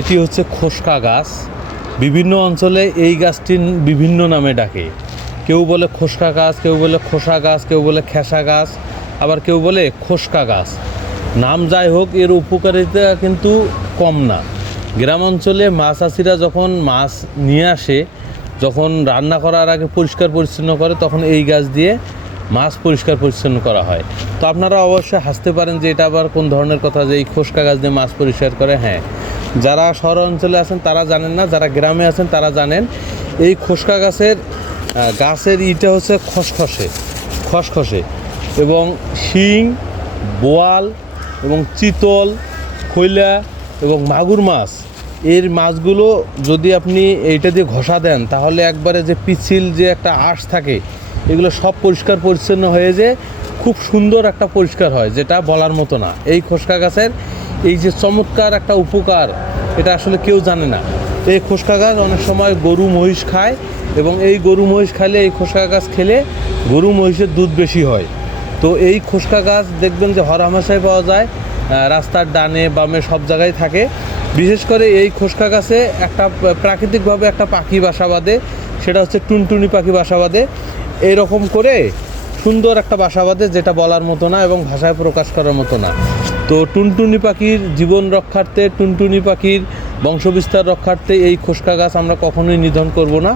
এটি হচ্ছে খোসকা গাছ। বিভিন্ন অঞ্চলে এই গাছটি বিভিন্ন নামে ডাকে। কেউ বলে খোসকা গাছ, কেউ বলে খোসা গাছ, কেউ বলে খেসা গাছ, আবার কেউ বলে খোসকা গাছ। নাম যাই হোক, এর উপকারিতা কিন্তু কম না। গ্রাম অঞ্চলে মাছ চাষিরা যখন মাছ নিয়ে আসে, যখন রান্না করার আগে পরিষ্কার পরিচ্ছন্ন করে, তখন এই গাছ দিয়ে মাছ পরিষ্কার পরিচ্ছন্ন করা হয়। তো আপনারা অবশ্যই হাসতে পারেন যে এটা আবার কোন ধরনের কথা, যে এই খোসকা গাছ দিয়ে মাছ পরিষ্কার করে। হ্যাঁ, যারা শহর অঞ্চলে আছেন তারা জানেন না, যারা গ্রামে আছেন তারা জানেন। এই খোসকা গাছের ইটা হচ্ছে খসখসে এবং শিং, বোয়াল এবং চিতল, খৈলা এবং মাগুর মাছ, এর মাছগুলো যদি আপনি এইটা দিয়ে ঘষা দেন, তাহলে একবারে যে পিচ্ছিল যে একটা আঁশ থাকে, এগুলো সব পরিষ্কার পরিচ্ছন্ন হয়ে যে খুব সুন্দর একটা পরিষ্কার হয়, যেটা বলার মতো না। এই খোসকা গাছের এই যে চমৎকার একটা উপকার, এটা আসলে কেউ জানে না। এই খোসকা গাছ অনেক সময় গরু মহিষ খায়, এবং এই গরু মহিষ খাইলে, এই খোসকা গাছ খেলে গরু মহিষের দুধ বেশি হয়। তো এই খোসকা গাছ দেখবেন যে হরহামেশাই পাওয়া যায়, রাস্তার ডানে বামে সব জায়গায় থাকে। বিশেষ করে এই খোসকা গাছে একটা প্রাকৃতিকভাবে একটা পাখি বাসা বাঁধে, সেটা হচ্ছে টুনটুনি পাখি বাসা বাঁধে। এইরকম করে সুন্দর একটা বাসা বাঁধে, যেটা বলার মতো না এবং ভাষায় প্রকাশ করার মতো না। তো টুনটুনি পাখির জীবন রক্ষার্থে, টুনটুনি পাখির বংশবিস্তার রক্ষার্থে এই খোসকা গাছ আমরা কখনোই নিধন করব না।